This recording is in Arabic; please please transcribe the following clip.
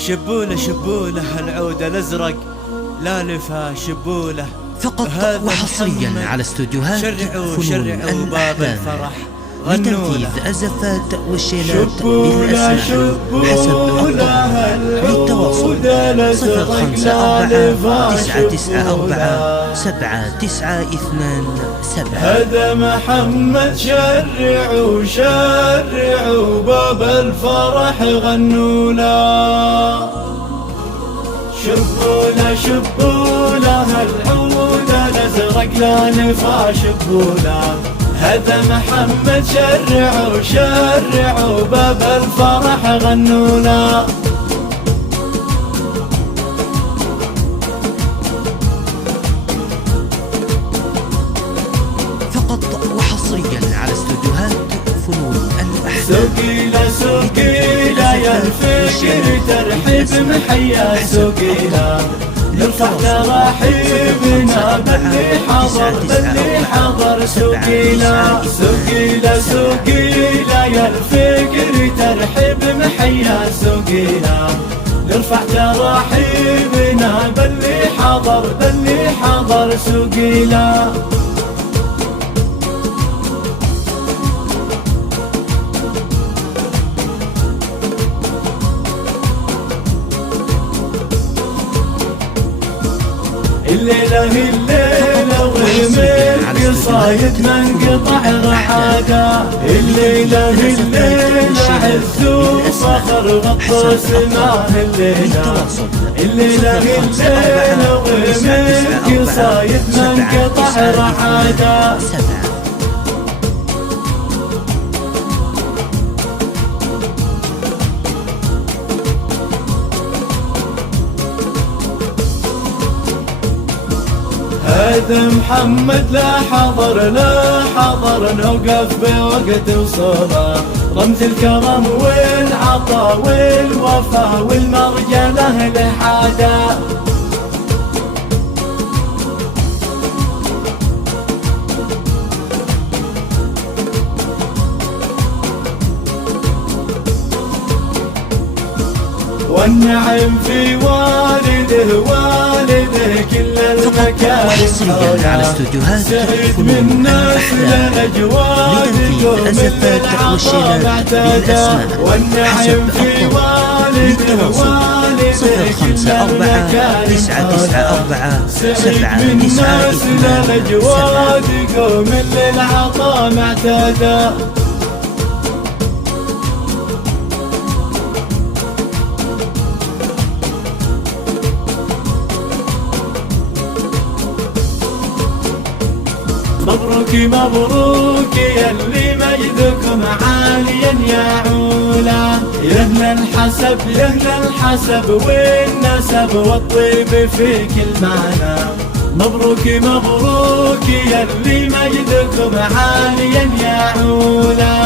شبوله شبوله العود الازرق لا لفها شبوله. فقط وحصريا على استوديوهات فنون الأحلام لتنفيذ الزفات والشيلات بالأسماء حسب أوضاعها. للتواصل 0544 994 79227. هذا محمد شرعوا شرعوا باب الفرح غنوا له. شبوا له شبوا له العود الازرق لا نفع شبوا له. هذا محمد شرعوا شرعوا باب الفرح غنوا له. فقط وحصريا على استوديوهات فنون الأحلام. سقيلة سقيلة يا الفكر ترحب محيا سقيلة. نرفع تراحيبنا باللي حضر باللي حضر. سقيلة سقيلة سقيلة يا الفكر ترحب محيا سقيلة. نرفع تراحيبنا باللي حضر باللي حضر. سقيلة الليلة الليلة ومن قصايد من قطع رحاقة. الليلة الليلة عز وصخر غطى سماه الليلة. الليلة الليلة ومن قصايد من قطع رحاقة. هذا محمد لا حضر لا حضر نوقف بوقت وصوله. رمز الكرم والعطا والوفا والمرجله لحاده. والنعم في والده والده كل المكارم على استوديوهات فنون الأحلام لتنفيذ الزفات والشيلات بالأسماء والنعم في والده والده كل المكارم 0544 قوم للعطا معتاده. مبروك مبروك يلي مجدكم عاليا يا علا. يا اهل الحسب يا اهل الحسب والنسب والطيب في كل معنى. مبروك مبروك يلي مجدكم عاليا يا علا.